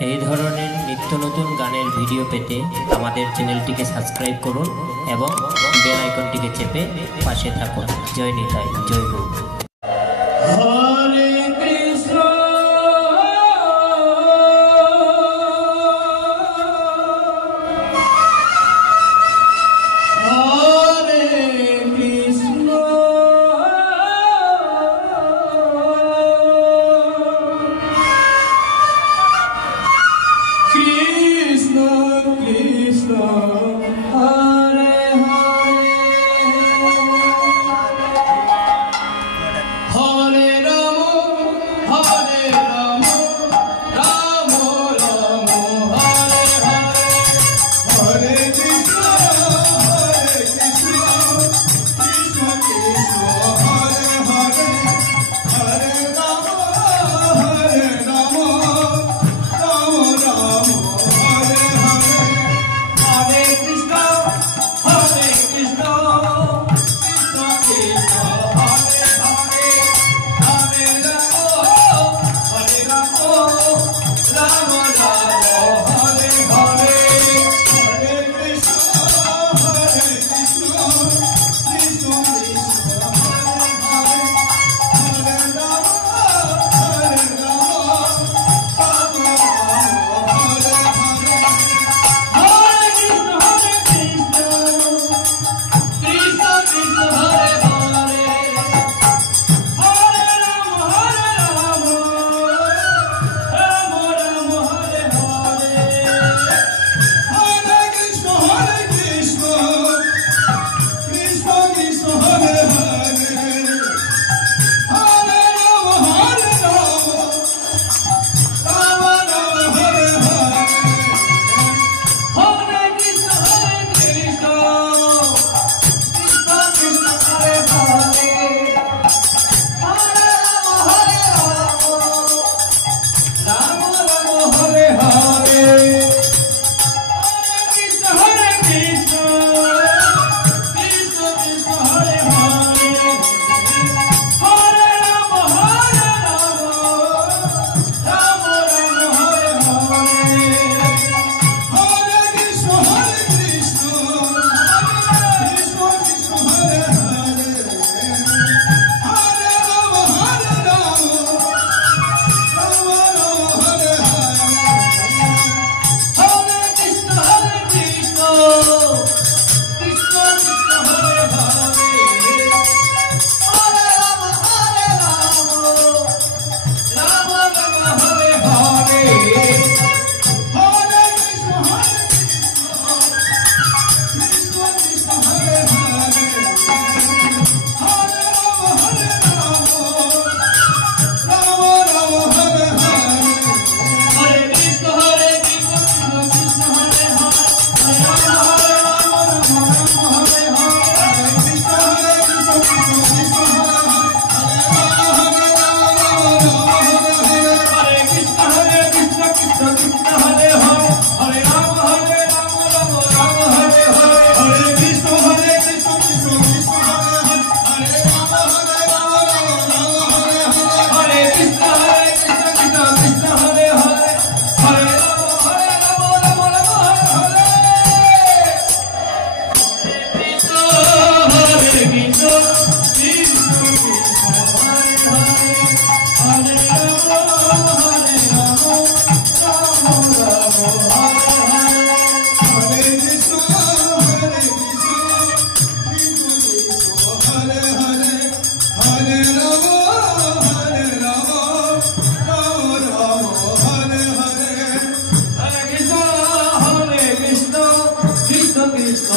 এই ধরনের নিত্য নতুন গানের ভিডিও পেতে আমাদের চ্যানেলটিকে সাবস্ক্রাইব করুন এবং বেল আইকনটিকে চেপে পাশে থাকুন। জয় নিতাই, জয় গুরু। হরে কৃষ্ণ হরে কৃষ্ণ কৃষ্ণ কৃষ্ণ হরে হরে রাম হরে রাম রাম রাম হরে হরে হরে কৃষ্ণ কৃষ্ণ কৃষ্ণ হরে হরে হরে রাম হরে রাম রাম রাম হরে হরে হরে কৃষ্ণ কৃষ্ণ কৃষ্ণ হরে হরে হরে রাম রাম রাম হরে হরে হরে কৃষ্ণ কৃষ্ণ কৃষ্ণ হরে হরে হরে রাম রাম রাম হরে হরে হরে কৃষ্ণ কৃষ্ণ কৃষ্ণ হরে হরে হরে রাম রাম রাম হরে হরে হরে কৃষ্ণ কৃষ্ণ কৃষ্ণ হরে হরে হরে রাম রাম রাম হরে হরে হরে কৃষ্ণ কৃষ্ণ কৃষ্ণ হরে হরে হরে রাম হরে হরে হরে কৃষ্ণ কৃষ্ণ কৃষ্ণ হরে হরে হরে রাম রাম হরে হরে হরে কৃষ্ণ কৃষ্ণ কৃষ্ণ হরে হরে হরে রাম রাম হরে হরে হরে কৃষ্ণ কৃষ্ণ কৃষ্ণ হরে হরে হরে রাম রাম রাম হরে হরে হরে কৃষ্ণ কৃষ্ণ কৃষ্ণ হরে হরে হরে রাম রাম রাম হরে হরে হরে কৃষ্ণ কৃষ্ণ কৃষ্ণ হরে হরে হরে রাম রাম হরে হরে হরে কৃষ্ণ কৃষ্ণ কৃষ্ণ হরে হরে হরে কৃষ্ণ কৃষ্ণ কৃষ্ণ হরে হরে হরে রাম রাম হরে হরে হরে কৃষ্ণ কৃষ্ণ কৃষ্ণ হরে হরে রাম রাম হরে হরে কৃষ্ণ কৃষ্ণ কৃষ্ণ হরে হরে হরে রাম রাম হরে কৃষ্ণ হরে কৃষ্ণ কৃষ্ণ কৃষ্ণ হরে হরে হরে রাম রাম রাম হরে হরে হরে কৃষ্ণ কৃষ্ণ কৃষ্ণ হরে হরে হরে রাম রাম রাম হরে হরে হরে কৃষ্ণ কৃষ্ণ কৃষ্ণ